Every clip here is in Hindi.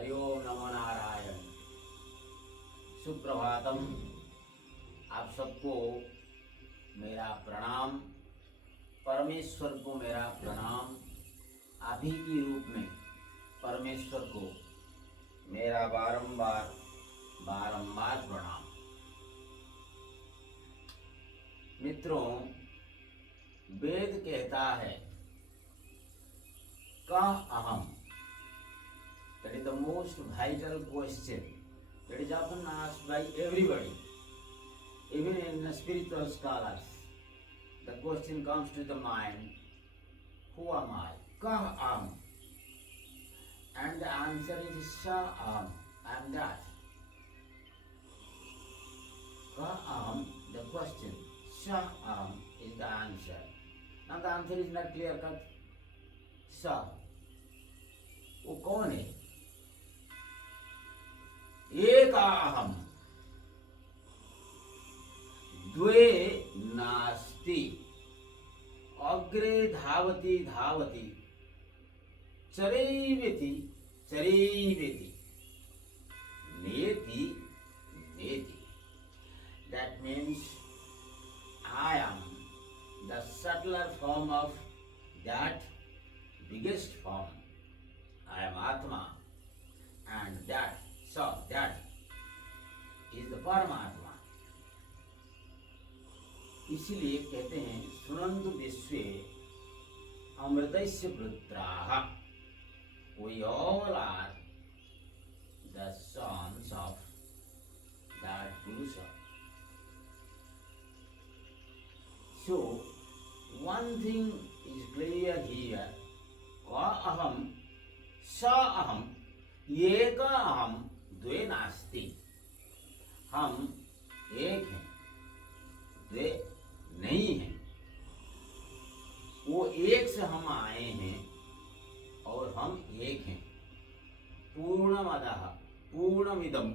हरि ओम नमो नारायण। सुप्रभातम। आप सबको मेरा प्रणाम। परमेश्वर को मेरा प्रणाम। आप ही के रूप में परमेश्वर को मेरा बारंबार बारंबार प्रणाम। मित्रों, वेद कहता है का अहम। That is the most vital question that is often asked by everybody, even in the spiritual scholars. The question comes to the mind, who am I? Ka am. And the answer is Sa am. I am that. Ka am, the question. Sa am is the answer. Now the answer is not clear cut. Sa. वो कौन है? एक अहम द्वे नास्ति अग्रे धावति धावति चरैवेति चरैवेति नेति नेति. That means I am the subtler form of that biggest form. I am Atma, and that is the परमात्मा. इसलिए कहते हैं सुनन्तु विश्वे अमृतस्य वृत्राः. We all are the sons of that Purusha. So one thing is clear here. का अहम स अहम एक अहम द्वे नास्ति. हम एक हैं, द्वे नहीं हैं. वो एक से हम आए हैं और हम एक हैं. पूर्णमदः पूर्णमिदं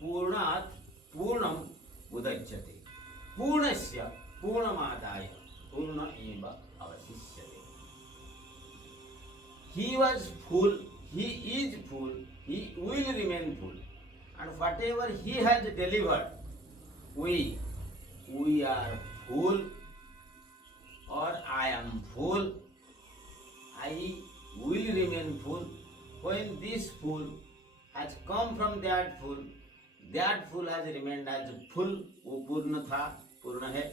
पूर्णात् पूर्णम् उदच्यते. पूर्णस्य पूर्णमादाय पूर्णमेव अवशिष्यते. He was full, he is full, he will remain full, and whatever he has delivered, we are full, or I am full, I will remain full. When this full has come from that full has remained as full. वो पूर्ण था, पूर्ण है.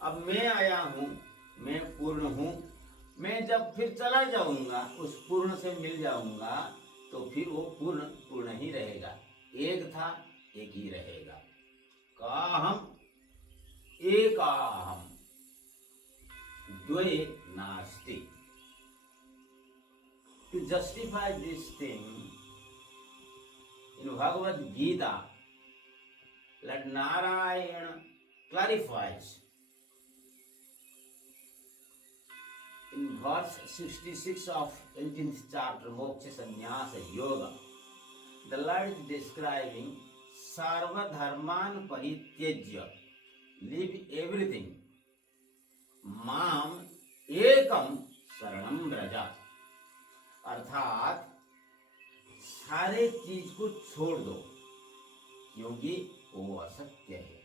अब मैं आया हूँ, मैं पूर्ण हूँ. मैं जब फिर चला जाऊंगा, उस पूर्ण से मिल जाऊंगा, तो फिर वो पूर्ण पूर्ण ही रहेगा. एक था, एक ही रहेगा. काहम एकाहम द्वे नास्ति. To justify this thing, in Bhagavad Gita, Lord Narayana clarifies in verse 66 of 18th chapter Moksha Sannyasa Yoga. The Lord is describing Sarva Dharman Parityajya, leave everything, Mam Ekam Saranam Braja. अर्थात सारे चीज को छोड़ दो, क्योंकि वो असत्य है.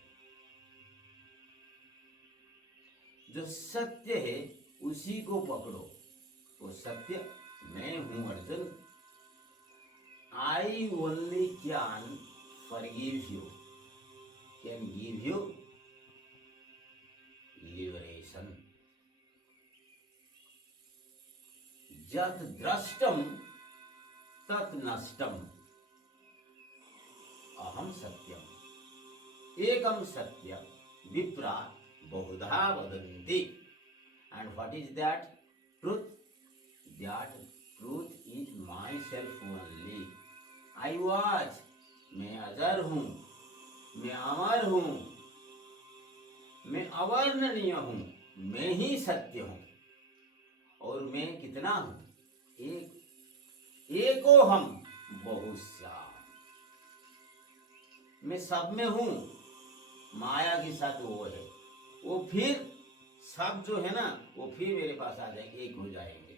जो सत्य है उसी को पकड़ो. वो सत्य मैं हूं Arjun. I only can forgive you, can give you liberation. जत द्रष्टम तत नष्टम अहम सत्यम. एकम सत्य विप्रा बहुधा वदन्ति. And what is that truth? That truth is myself only. I was. मैं अजर हूँ, मैं अमर हूँ, मैं अवर्णनीय हूँ, मैं ही सत्य हूँ. और मैं कितना हूँ? एक. एको हम बहुश्याम. मैं सब में हूँ. माया के साथ वो है. वो फिर सब जो है ना, वो फिर मेरे पास आ जाएंगे, एक हो जाएंगे.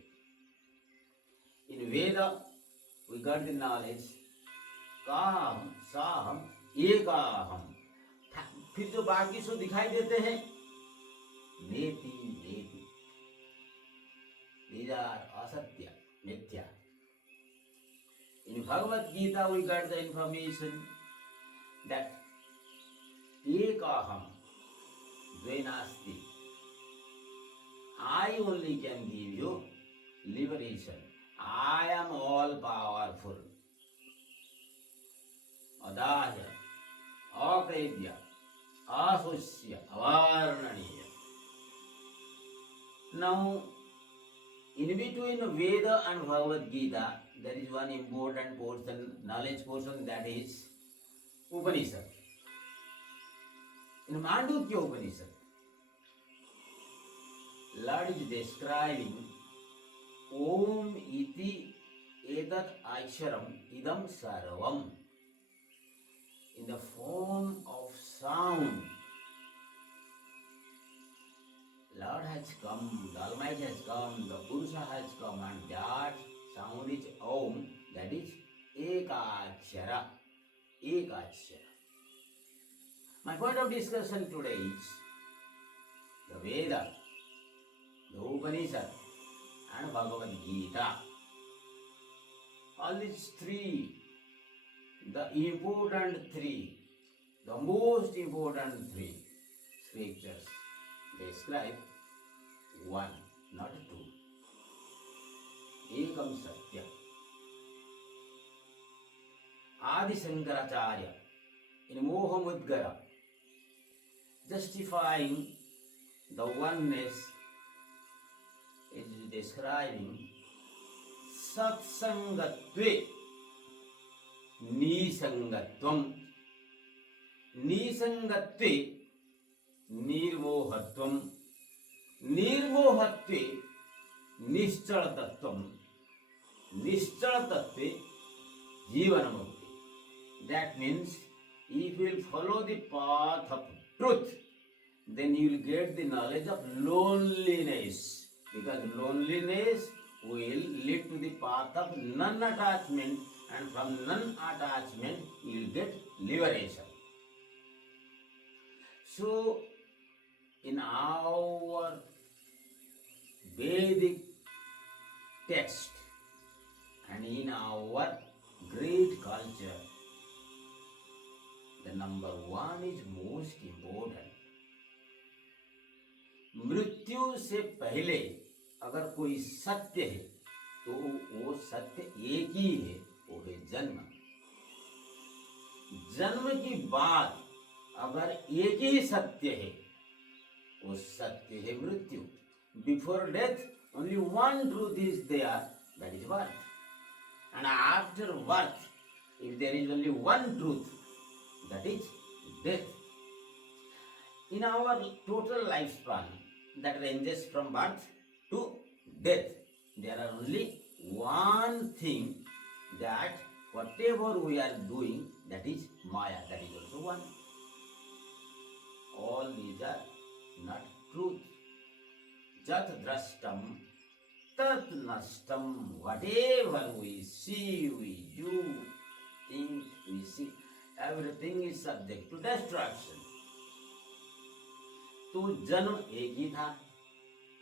In Veda, we got the knowledge काहम साहम एकाहम। फिर जो बाकी सो दिखाई देते हैं, नेति नेति, these are asatya, mithya. In Bhagavad Gita we got the information that ekaham dvenasti, I only can give you liberation. I am all powerful. Adahya, apredya, asosya, avarnaniya. Now, in between Veda and Bhagavad Gita, there is one important portion, knowledge portion, that is Upanishad. In Mandukya Upanishad, Lord is describing Om iti etat aksharam idam sarvam, in the form of sound. Lord has come, the Almighty has come, the Purusha has come, and that sound is Om, that is Ekakshara. Ekakshara. My point of discussion today is the Veda, the Upanishad, and Bhagavad Gita. All these three, the important three, the most important three scriptures describe one, not two. Ekam Satya. Adi Shankaracharya in Mohamudgara, justifying the oneness, is describing Satsangatve Nisangatvam. Nisangatve Nirmohatvam. Nirmohatve Nishchala Tattve Jivanamukti. That means if you will follow the path of truth, then you will get the knowledge of loneliness. Because loneliness will lead to the path of non-attachment, and from non-attachment you will get liberation. So, in our Vedic text and in our great culture, the number one is most important. मृत्यु से पहले अगर कोई सत्य है तो वो सत्य एक ही है, वो है जन्म। जन्म की बाद अगर एक ही सत्य है, वो सत्य है मृत्यु। Before death only one truth is there, that is birth. And after birth, if there is only one truth, that is death. In our total lifespan that ranges from birth to death, there are only one thing, that whatever we are doing, that is Maya, that is also one. All these are not truth. Jat drashtam tat nashtam. Whatever we see, we do, think, we see, everything is subject to destruction. तो जन्म एक ही था,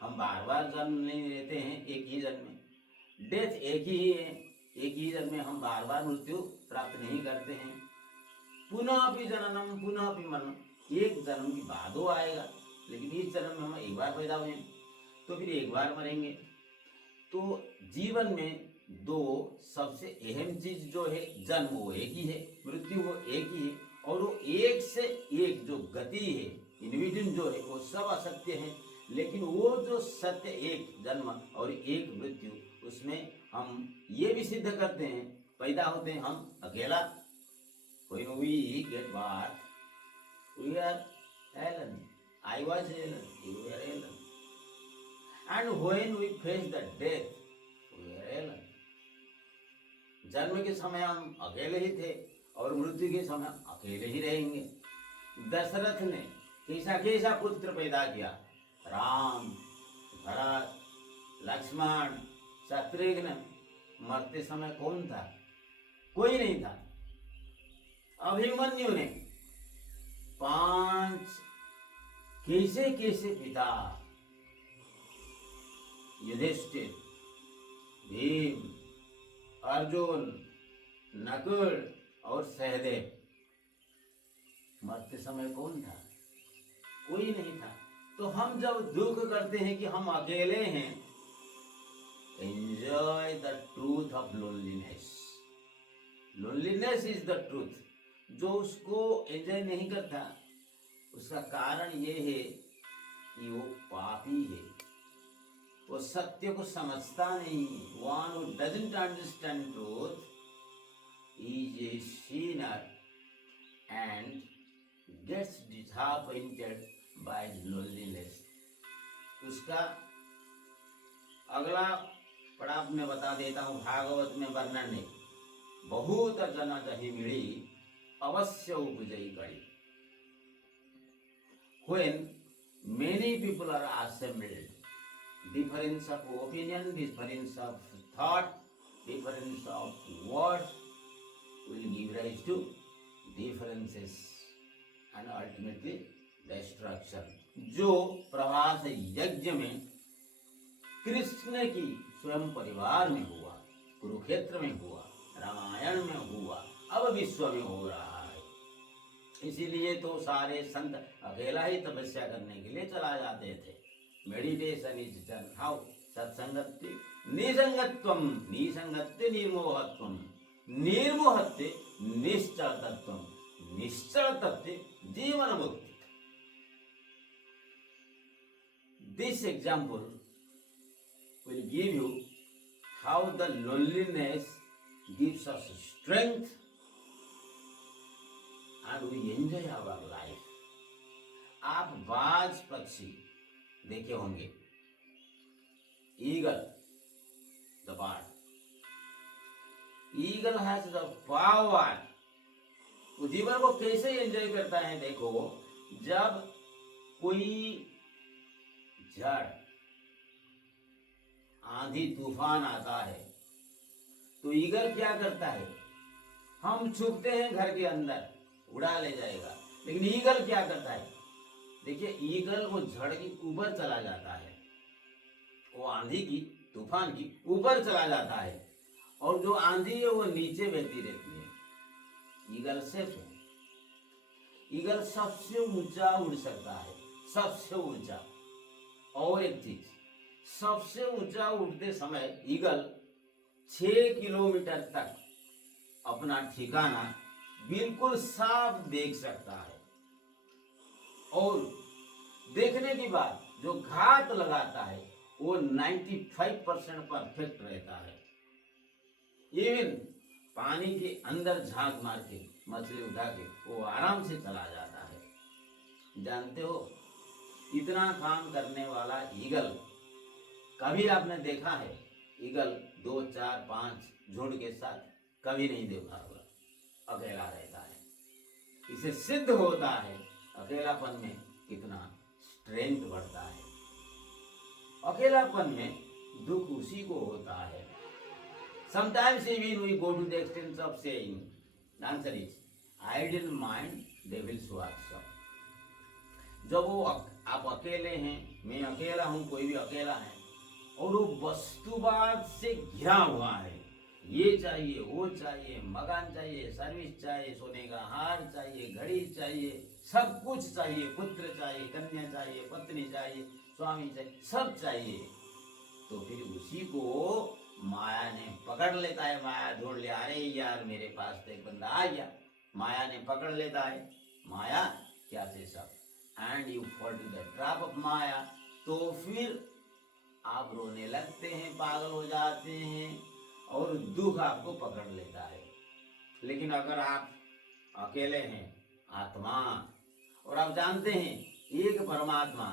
हम बार बार जन्म नहीं लेते हैं, एक ही जन्म में। डेथ एक ही है, एक ही जन्म में हम बार बार मृत्यु प्राप्त नहीं करते हैं। पुनः भी जननम पुनः भी मरणम, एक जन्म की बाद वो आएगा, लेकिन इस जन्म में हम एक बार पैदा हुए तो फिर एक बार मरेंगे। तो जीवन में दो सबसे अहम चीज जो है, जन्म वो एक ही है, मृत्यु वो एक ही है, और वो एक से एक जो गति है, इंडिविजुअल जो है, वो सब असत्य है। लेकिन वो जो सत्य, एक जन्म और एक मृत्यु, उसमें हम ये भी सिद्ध करते हैं, पैदा होते हैं हम अकेला। When we get birth, we are alone. I was alone, you were alone. And when we face the death, we are alone. जन्म के समय हम अकेले ही थे और मृत्यु के समय अकेले ही रहेंगे। दशरथ ने कैसा कैसा पुत्र पैदा किया, राम, भरत, लक्ष्मण, शत्रुघ्न। मरते समय कौन था? कोई नहीं था। अभिमन्यु ने 5 कैसे कैसे पिता युधिष्ठिर, भीम, अर्जुन, नकुल और सहदेव, मरते समय कौन था? कोई नहीं था। तो हम जब दुख करते हैं कि हम अकेले हैं, enjoy the truth of loneliness. Loneliness is the truth. जो उसको एंजॉय नहीं करता, उसका कारण ये है कि वो पापी है, वो सत्य को समझता नहीं। One who doesn't understand truth is a sinner and gets disappointed by loneliness. उसका अगला पड़ाव में बता देता हूँ। भागवत में वर्णन है, बहुत जन जही मिली अवश्य उपजई कड़ी। When many people are assembled, difference of opinion, difference of thought, difference of words will give rise to differences and ultimately destruction. जो प्रभास यज्ञ में कृष्ण की स्वयं परिवार में हुआ, कुरुक्षेत्र में हुआ, रामायण में हुआ, अब विश्व में हो रहा है। इसीलिए तो सारे संत अकेला ही तपस्या करने के लिए चला जाते थे। Meditation is done how? सत्संगत्ति निसंगत्वम, निसंगत्ति निर्मोहत्वम, निर्मोहत्ति निश्चलतत्वम, निश्चलतत्ति जीवन मुक्ति। This example will give you how the loneliness gives us strength and we enjoy our life. आप बाज पक्षी देखे होंगे, eagle, the bird. Eagle has the power. वो जीवन को कैसे एंजॉय करता है? देखो, जब कोई झड़, आंधी तूफान आता है तो ईगल क्या करता है? हम छुपते हैं घर के अंदर, उड़ा ले जाएगा, लेकिन ईगल क्या करता है? देखिए, ईगल वो झड़ की ऊपर चला जाता है, वो आंधी की, तूफान की ऊपर चला जाता है, और जो आंधी है वो नीचे बहती रहती है। ईगल सेफ है। ईगल सबसे ऊंचा उड़ सकता है, सबसे ऊंचा। और एक चीज, सबसे ऊंचा उड़ते समय ईगल 6 किलोमीटर तक अपना ठिकाना बिल्कुल साफ देख सकता है, और देखने के बाद जो घात लगाता है वो 95% परफेक्ट रहता है। इवन पानी के अंदर झांक मार के मछली उठा के वो आराम से चला जाता है। जानते हो, इतना काम करने वाला ईगल कभी आपने देखा है? ईगल 2, 4, 5 झुंड के साथ कभी नहीं देखा होगा, अकेला रहता है। इसे सिद्ध होता है अकेलापन में कितना स्ट्रेंथ बढ़ता है। अकेलापन में दुख उसी को होता है। Sometimes even we go to the extent of saying, answer is, idle mind devil's workshop. जब वो आप अकेले हैं, मैं अकेला हूँ, कोई भी अकेला है, और वो वस्तुवाद से घिरा हुआ है, ये चाहिए, वो चाहिए, मकान चाहिए, सर्विस चाहिए, सोने का हार चाहिए, घड़ी चाहिए, सब कुछ चाहिए, पुत्र चाहिए, कन्या चाहिए, पत्नी चाहिए, स्वामी चाहिए, सब चाहिए। तो फिर उसी को माया ने पकड़ लेता है। माया ढूंढ लिया, अरे यार मेरे पास तो एक बंदा आ गया, माया ने पकड़ लेता है। माया क्या से सब, and you fall to the trap of maya. तो फिर आप रोने लगते हैं, पागल हो जाते हैं, और दुख आपको पकड़ लेता है। लेकिन अगर आप अकेले हैं, आत्मा, और आप जानते हैं एक परमात्मा,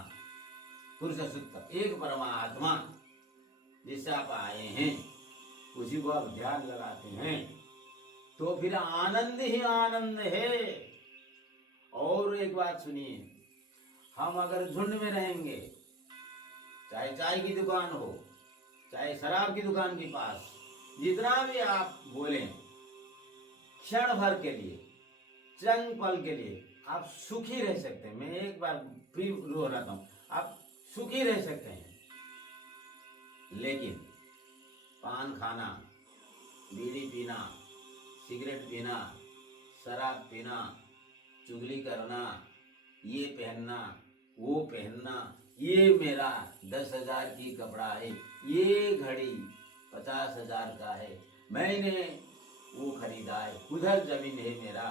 पुरुष सुत्ता, एक परमात्मा जिससे आप आए हैं, उसी को आप ध्यान लगाते हैं, तो फिर आनंद ही आनंद है। और एक बात सुनिए, हम अगर झुंड में रहेंगे, चाहे चाय की दुकान हो, चाहे शराब की दुकान के पास, जितना भी आप बोलें, क्षण भर के लिए चंद पल के लिए आप सुखी रह सकते हैं। मैं एक बार फिर दोहराता हूं, आप सुखी रह सकते हैं, लेकिन पान खाना, बीड़ी पीना, सिगरेट पीना, शराब पीना, चुगली करना, ये पहनना, वो पहनना, ये मेरा 10,000 की कपड़ा है, ये घड़ी 50,000 का है, मैंने वो खरीदा है, उधर जमीन है मेरा,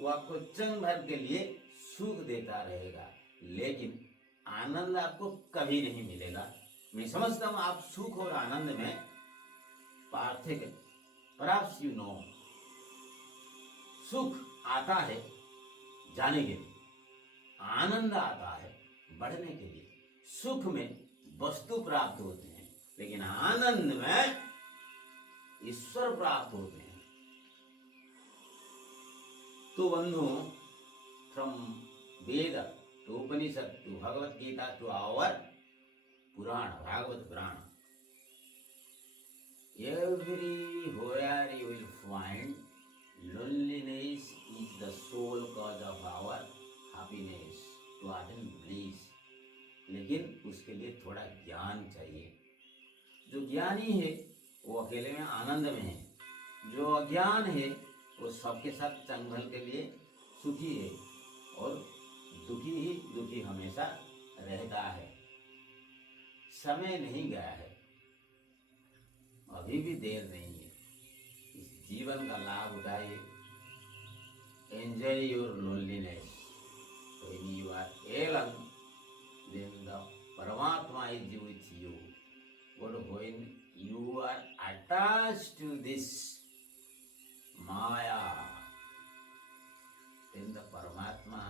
वो आपको क्षण भर के लिए सुख देता रहेगा, लेकिन आनंद आपको कभी नहीं मिलेगा। मैं समझता हूं आप सुख और आनंद में पार्थक्य, परहैप्स यू नो, सुख आता है जाने के लिए, आनंद आता है बढ़ने के लिए। सुख में वस्तु प्राप्त होते हैं, लेकिन आनंद में ईश्वर प्राप्त होते हैं। तो बंधु, from Veda to Upanishad to Bhagavad Gita to our Purana, Bhagavata Purana, everywhere you will find loneliness is the sole cause of our happiness to attain bliss। लेकिन उसके लिए थोड़ा ज्ञान चाहिए। जो ज्ञानी है वो अकेले में आनंद में है, जो अज्ञान है वो सबके साथ चंगल के लिए सुखी है और दुखी ही दुखी हमेशा रहता है। समय नहीं गया है, अभी भी देर नहीं है। इस जीवन का लाभ उठाइए। Enjoy your loneliness. When you are alone, then the Paramatma is with you. But when you are attached to this Maya, then the Paramatma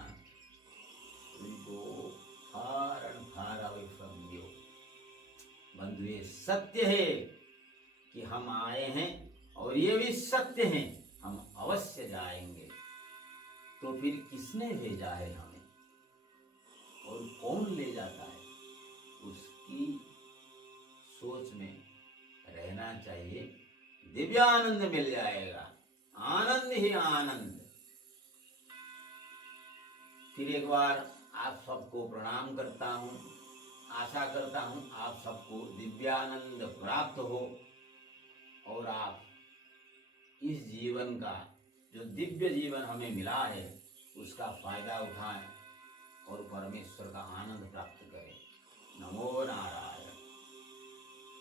will go far and far away from you. बंधु, ये सत्य है कि हम आए हैं और ये भी सत्य है हम अवश्य जाएंगे। तो फिर किसने भेजा है हमें और कौन ले जाता है, उसकी सोच में रहना चाहिए। दिव्यानंद मिल जाएगा, आनंद ही आनंद। फिर एक बार आप सबको प्रणाम करता हूँ। आशा करता हूँ आप सबको दिव्यानंद प्राप्त हो और आप इस जीवन का, जो दिव्य जीवन हमें मिला है, उसका फायदा उठाएं और परमेश्वर का आनंद प्राप्त करें। नमो नारायण।